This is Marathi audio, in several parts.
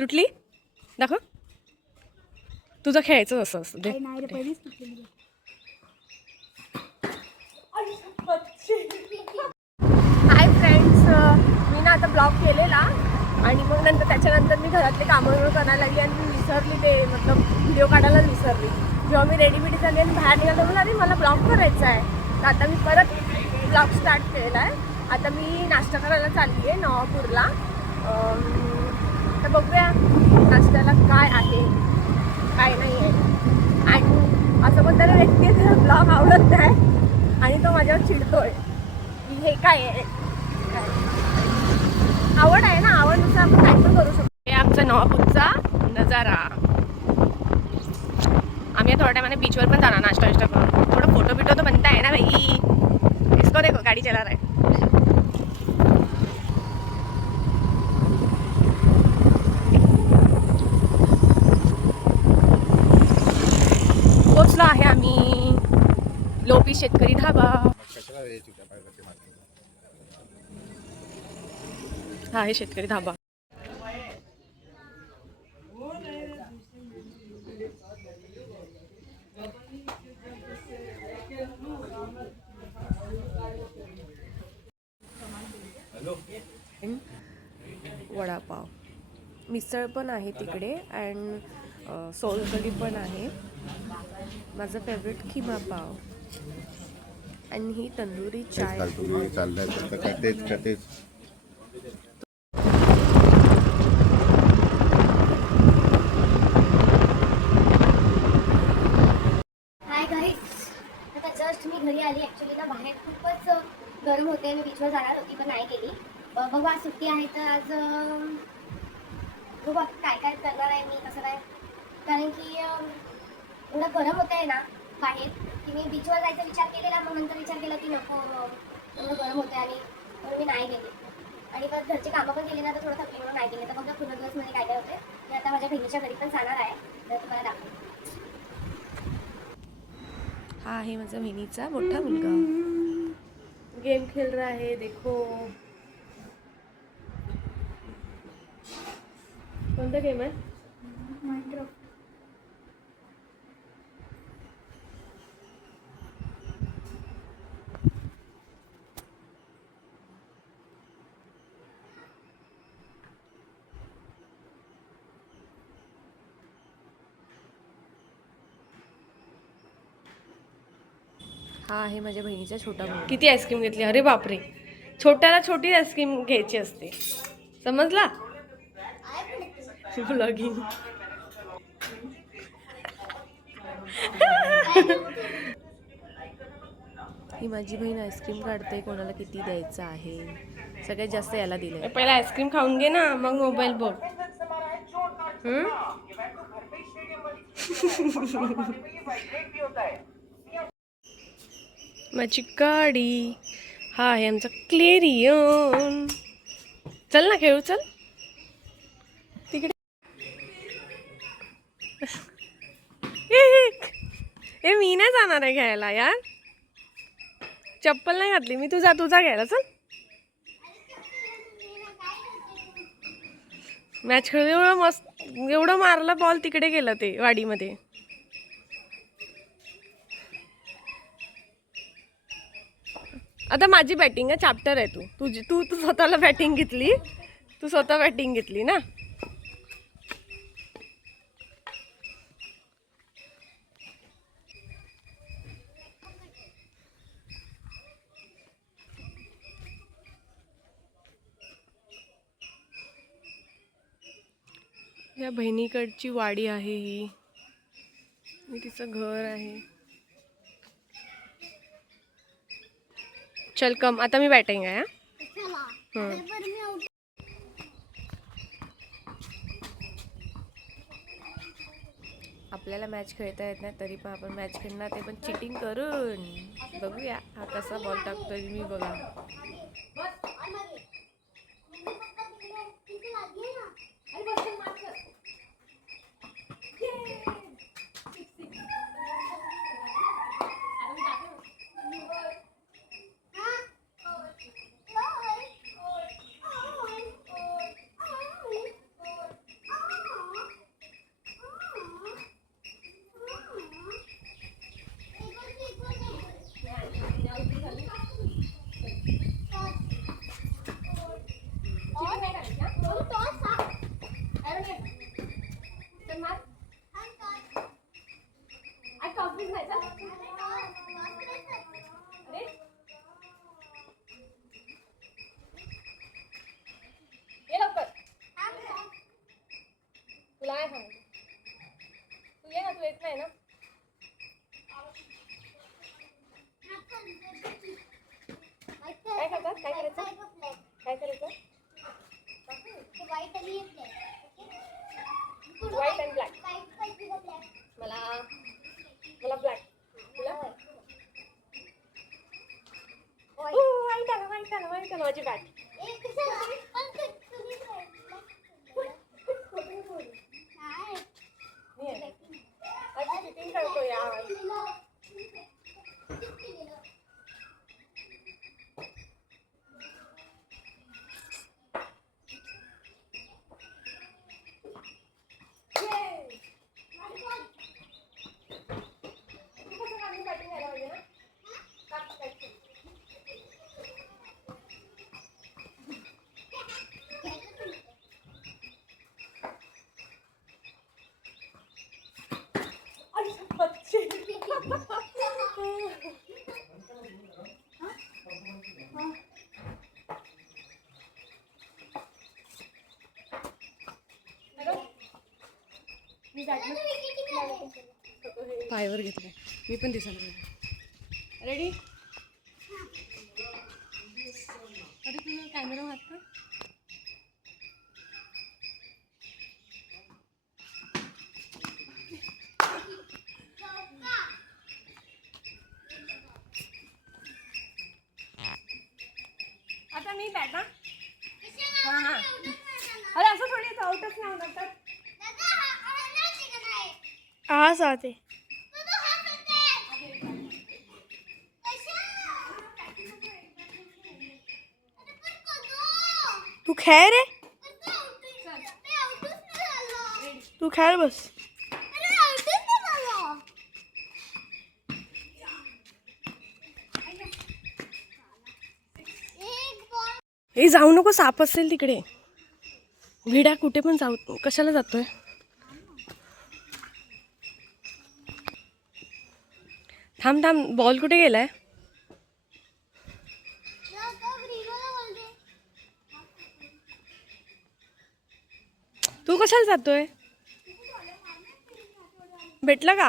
तुटली दाखव. तुझं खेळायचं असं असं दे. हाय फ्रेंड्स, मी ना आता ब्लॉग केलेला आणि मग नंतर त्याच्यानंतर मी घरातले कामं करायला लागली आणि मी विसरली ते मतलब व्हिडिओ काढायला विसरली. जेव्हा मी रेडीमेडी झाली आणि बाहेर निघालो म्हणून अरे मला ब्लॉग करायचा आहे, तर आता मी परत ब्लॉग स्टार्ट केलेला आहे. आता मी नाश्ता करायला चालली आहे नवापूरला. तर बघूया नाश्त्याला काय आहे काय नाही आहे. आणि असं पण त्याला व्यक्ती त्याला ब्लॉग आवडत नाही आणि तो माझ्यावर चिडतोय की हे काय आहे. आवड आहे ना, आवडनुसार आपण काय पण करू शकतो. हे आमचा नवापूरचा नजारा. आम्ही थोड्या टायमाने बीचवर पण जाणार नाश्ता विष्टा करून. थोडं फोटो बिटो तो बनता है ना भाई. इसको देखो गाड़ी चला रहा है. पोचलो आहे आम्ही लोपी शेतकरी ढाबा. हा आहे शेतकरी ढाबा. वडापाव, मिसळ पण आहे तिकडे अँड सोलकढी पण आहे. माझं फेवरेट खिमा पाव आणि ही तंदुरी चाय. हाय गाईस, आता जस्ट मी घरी आली. ॲक्च्युली ना बाहेर खूपच गरम होते. मी बीचवर जाणार होती पण नाही गेली. बघू आज सुट्टी आहे तर आज बघू काय काय करणार आहे मी कसं काय. कारण की एवढं गरम होत आहे ना बाहेर की मी बीचवर जायचा विचार केलेला. मग नंतर विचार केला की नको एवढं गरम होतं आणि म्हणून मी नाही गेले. आणि परत घरचे कामं पण केले ना तर थोडं थकले म्हणून नाही गेले. तर बघा पूर्ण दिवसमध्ये काय काय होते. मी आता माझ्या बहिणीच्या घरी पण जाणार आहे तर तुम्हाला दाखवते. हा आहे माझा बहिणीचा मोठा मुलगा. गेम खेल रहा है देखो. कोणता गेम आहे? माइनक्राफ्ट. हा आहे माझ्या बहिणीचा छोटा मुलगा. किती आईस्क्रीम घेतली? अरे बापरे, छोट्याला छोटी आईस्क्रीम घ्यायची असते, समजला? ब्लॉगिंग. ही माझी बहीण आईस्क्रीम काढते, कोणाला किती द्यायचं आहे. सगळ्यात जास्त याला दिलंय. पहिला आईस्क्रीम खाऊन घे ना, मग मोबाईल बघ. माझी गाडी. हा आहे आमचा क्लेरियन. चल ना खेळू, चल तिकडे. ए मी नाही जाणार आहे घ्यायला यार, चप्पल नाही घातली मी. तुझा घ्यायला चल. मॅच खेळू. एवढं मस्त, एवढं मारलं बॉल तिकडे गेलं ते वाडीमध्ये. आता माझी बॅटिंग आहे, चॅप्टर आहे. तू स्वतःला बॅटिंग घेतली, तू स्वतः बॅटिंग घेतली ना. या बहिणीकडची वाडी आहे ही, तिचं घर आहे. चल कम, आता मी बॅटिंग आहे. आपल्याला मॅच खेळता येत नाही तरी पण आपण मॅच खेळणार, ते पण चिटिंग करून. बघूया हा कसा बॉल टाकतोय मी. बघा नाही सांगते. तू ये ना, तू येत नाही ना. काय करतात? काय करायचं? काय करायचं? व्हाईट आणि व्हाईट अँड ब्लॅक. मला ब्लॅक. तुला व्हाईट आला, व्हाईट आला, व्हाईट आला. माझी बॅट. अच्छा चिटिंग करतो यार. पायावर घेतलं मी पण दिसायला रेडी. अरे तुझा कॅमेरा हात का. आता मी बॅट. हा हा. अरे असं थोडी आउटच नाही होणार तर. आज आते तू खेळ रे. तू खेळ बस. हे जाऊ नको, साप असेल तिकडे. भिडा कुठे पण जाऊ, कशाला जातोय. थांब थांब, बॉल कुठे गेलाय. तू कशाला जातोय. भेटला का.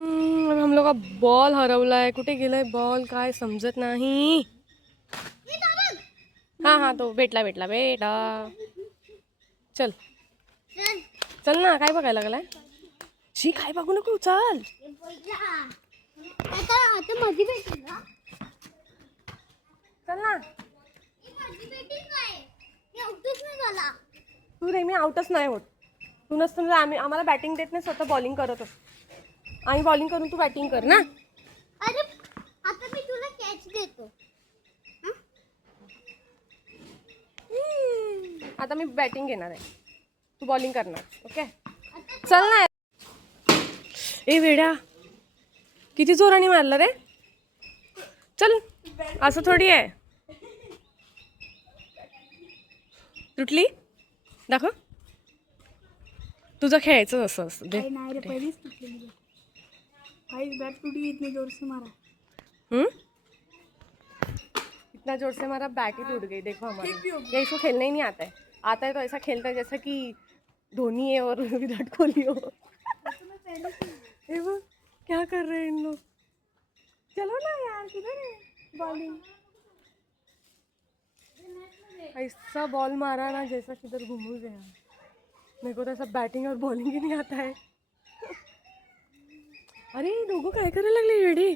हम लोग का बॉल हरवलाय. कुठे गेलाय बॉल काय समजत नाही. हा हा तो भेटला भेटला बेटा. चल चल ना, काय बघायला लागलाय. शी काय बघू नको, चल. चल ना. तू नेहमी आउटच नाही होत. तू नसतं आम्हाला बॅटिंग देत नाही, स्वतः बॉलिंग करत असतो. आम्ही बॉलिंग करून तू बॅटिंग कर ना. अरे आता मी तुला कॅच देतो. आता मी बॅटिंग घेणार आहे, तू बॉलिंग करणार. ओके चल ना. ए वेड्या, किती जोराने मारलं रे. चल, असं थोडी आहे. तुटली दाखव. तुझं खेळायचं असं असतं. दे. पहिलीच तुटली. बैट टूटी इतनी जोर से मारा. इतना जोर से हमारा बैट ही टूट गई. देखो हमारा ये, इसको खेलना ही नहीं आता है. आता है तो ऐसा खेलता है जैसा कि धोनी है और विराट कोहली हो. वो क्या कर रहे हैं इन लोग. चलो ना यार, किधर है बॉलिंग. ऐसा बॉल मारा ना जैसा किधर घूम गया. मेरे को तो ऐसा बैटिंग और बॉलिंग ही नहीं आता है. अरे लोगों काय करायला लागले वेडी.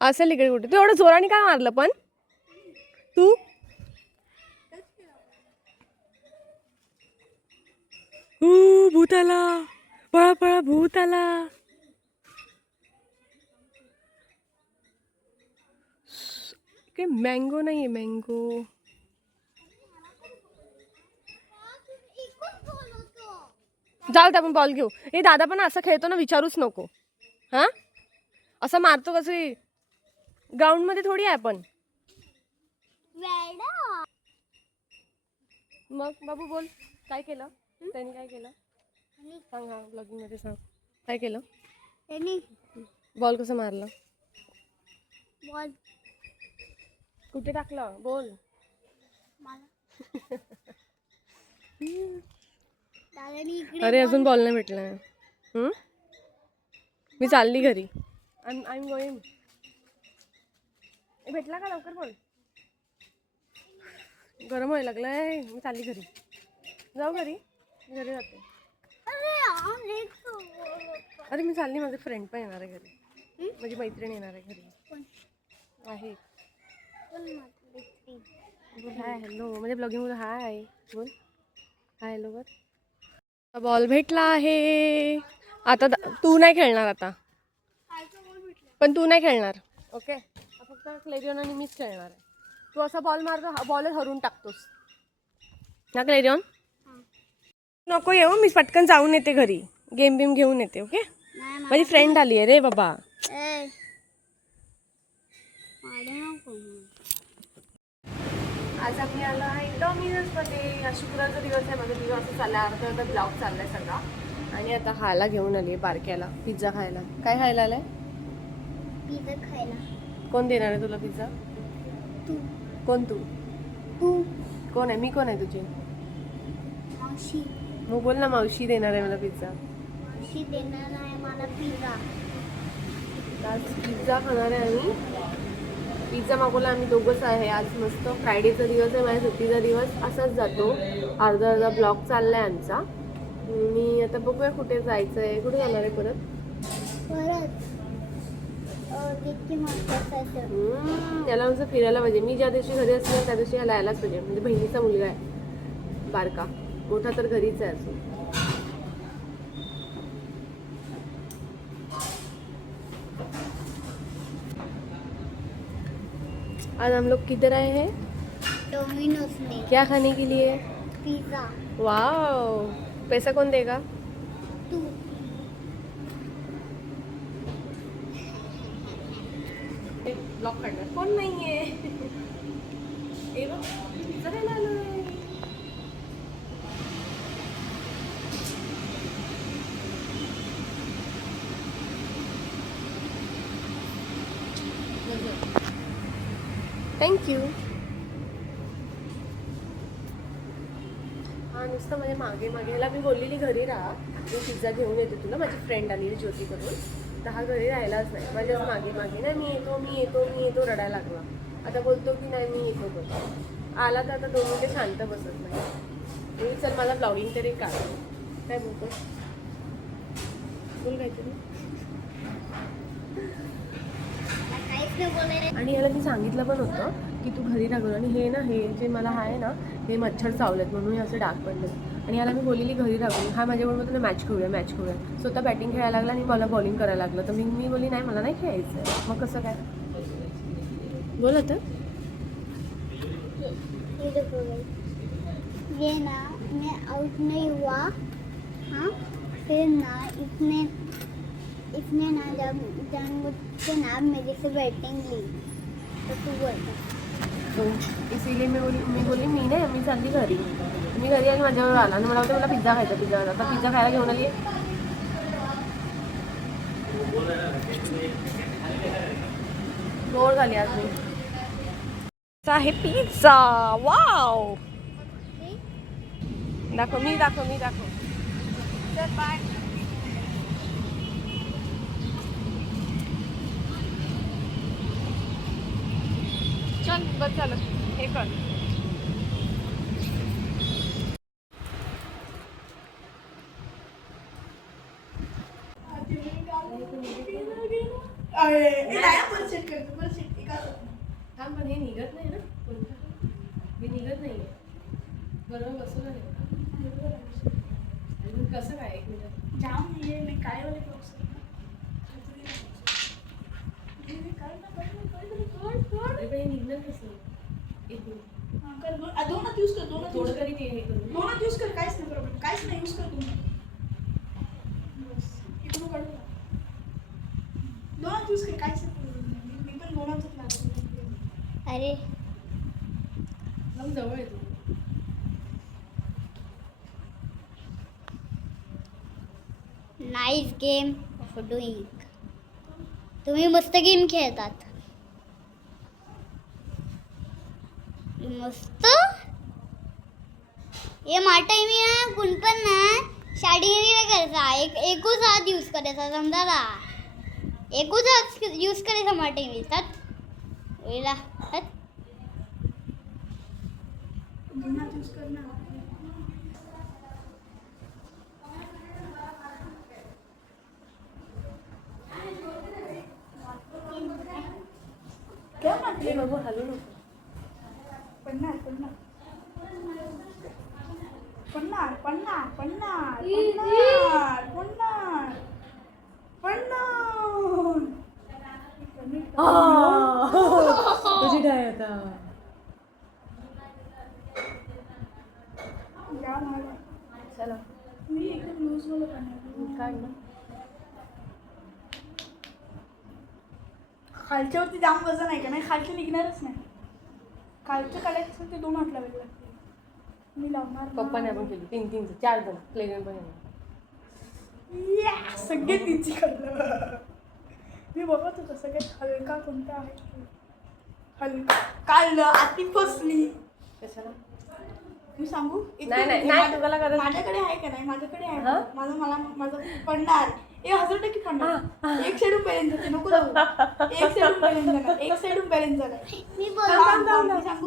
असेल इकडे कुठे. तू एवढं जोराने काय मारलं पण तू. भूत आला, पळा पळा, भूत आला. काय मँगो नाहीये मँगो. जाऊ दे, आपण बॉल घेऊ. हे दादा पण असं खेळतो ना, विचारूच नको. हा असं मारतो कसं. ग्राउंड मध्ये थोडी आहे आपण. मग बाबू बोल, काय केलं त्यांनी. काय केलं सांग. हा ब्लॉगिंग मध्ये सांग काय केलं. त्यांनी बॉल कसं मारलं. बॉल कुठे टाकलं बोल. दादानी इकडे अरे अजून बॉल नाही भेटला. मी चालली घरी. I am going. भेटला का लवकर बोल. गरम व्हायला लागलंय. मी चालली घरी. जाऊ घरी. घरी जाते. अरे मी चालली. माझे फ्रेंड पण येणार आहे घरी. माझी मैत्रीण येणार आहे घरी. आहे. बोल हाय हॅलो. म्हणजे ब्लॉगिंग मध्ये हाय बोल. हाय हॅलो बर. बॉल भेटला आहे. आता तू नाही खेळणार आता. पण तू नाही खेळणार. ओके. फक्त क्लेरियन आणि मीच खेळणार आहे. तू असा बॉल मारतो बॉलच हरून टाकतोस ना क्लेरियन. नको येऊ. मी पटकन जाऊन येते घरी. गेम बिम घेऊन येते. ओके. माझी फ्रेंड आली आहे रे बाबा. आज आम्ही आलो आहे डॉमिनोजमध्ये. आज शुक्रवारचा दिवस आहे. माझा दिवस असं चालला. अर्धा ब्लॉग चाललाय सगळा. आणि आता हाला घेऊन आली बारक्याला पिझ्झा खायला. काय खायला आलाय. पिझ्झा खायला. कोण देणार आहे तुला पिझ्झा. तू. कोण तू. तू कोण आहे. मी कोण आहे तुझी. मावशी. मग बोल ना मावशी देणार आहे मला पिझ्झा. मावशी देणार आहे मला पिझ्झा. आज पिझ्झा खाणार आहे आम्ही. पिझ्झा मागवला आम्ही दोघंच आहे. आज मस्त फ्रायडेचा दिवस आहे. माझ्या सुट्टीचा दिवस असाच जातो. अर्धा ब्लॉग चालला आहे आमचा. मी आता बघूया कुठे जायचं आहे. कुठे जाणार आहे परत. याला आमचं फिरायला पाहिजे. मी ज्या दिवशी घरी असते त्या दिवशी ह्याला यायलाच पाहिजे. म्हणजे बहिणीचा मुलगा आहे बारका. मोठा तर घरीच आहे अजून. आज हम लोग किधर आए हैं. डोमिनोज में. क्या खाने के लिए. पिज़्ज़ा. वाओ. पैसा कौन देगा. तू. ब्लॉक करणार कोण नाहीये. ए बघ पिझ्झा खायला आलोय. थँक्यू. हा नुसतं माझ्या मागे ह्याला मी बोललेली घरी राहा. मी पिझ्झा घेऊन येते तुला. माझी फ्रेंड आली ज्योती करून. तर हा घरी राहिलाच नाही. माझ्याच मागे नाही मी येतो रडायला लागला. आता बोलतो की नाही मी येतो बोलतो. आला तर आता 2 मिनिटं शांत बसत नाही. मी चल मला ब्लॉगिंग तरी काढ. काय बोलतो बोल काहीतरी. आणि याला मी सांगितलं पण होतं की तू घरी राहून. आणि हे ना हे जे मला आहे ना हे मच्छर चावलेत म्हणून हे असे डाग पडले. आणि याला मी बोललेली घरी राहून. हा माझ्याबरोबर तुला मॅच खेळूया. स्वतः बॅटिंग खेळायला लागला आणि मला बॉलिंग करायला लागलं. तर मी बोलली नाही मला नाही खेळायचं आहे. मग कसं काय बोल आता. ये ना मैं आउट नहीं हुआ. हाँ फिर ना इसने ना जब मुझसे ना मेरे से बैटिंग ली तो तू बोलता. तो इसीलिए मी बोलली मी चालली घरी. मी घरी आली माझ्यावर आला आणि मला वाटतं मला पिझ्झा खायचा. आता पिझ्झा खायला घेऊन आली. बोर झाली आज मी. आहे पिझ्झा. वाव. दाखव. चल बाय. चल बस झालं. हे कर. थांब पण हे निघत नाही ना. हे निघत नाही. बरोबर बसवलं नाही. आणि कसं काय 1 मिनिट जाम नाहीये मी काय वाले अरे निघणार कसं. 1 मिनिट दोनात यूज कर. थोडं तरी ते हे करू. दोनात यूज कर. काहीच नाही प्रॉब्लेम. काहीच नाही यूज कर तुम्ही. इकडून काढू. दोनात यूज कर. काहीच नाही प्रॉब्लेम. मी पण दोनातच लागतो. अरे मग जवळ येतो. Nice game of doing. तुम्ही मस्त गेम खेळतात. मस्त हे माटे मी ना कुणपण ना शाडीने नाही करायचा एकूच हात यूज करायचा समजा एकूच हात यूज करायचा माटे मी वेळेला क्या म्हटले बघू हलू नको. पन्नास पन्नास पन्नास पन्नास पन्नास पन्नास पन्नास तुझी काय आता चला मी एकदम लूज मध्ये काढ ना. खालच्यावरती जाम वजन आहे का नाही खालचं निघणारच नाही खालचं काढायचं असेल ते 2 हात लावायला लागतील मी लावणार पप्पाने आपण केली 3 4 जण प्लेग्राऊंड पण या सगळे तिची काढलं मी बघत होतो सगळ्यात हलका कोणता आहे हलका काढलं आती फसली कशाला मी सांगू नाही, तुम्हाला गरज- माझ्याकडे आहे का नाही माझ्याकडे आहे हा? माझं पडणार 1000% पडणार 1 साईडून बॅलन्स जाते नको जाऊ 1 साईडून बॅलन्स जाणार 1 साईडून बॅलन्स जाणार मी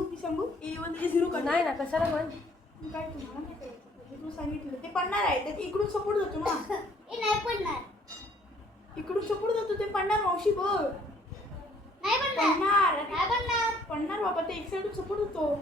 मी सांगू A0 कर नाही ना कशाला म्हण काय तुम्हाला नाही करायचं तू सांगितलं ते पडणार आहे त्यात इकडून सपोर्ट जातो ना नाही पडणार इकडून सपोर्ट जातो ते पडणार मावशी बघ नाही पडणार पडणार नाही पडणार पडणार बाबा ते 1 साईडून सपोर्ट होतो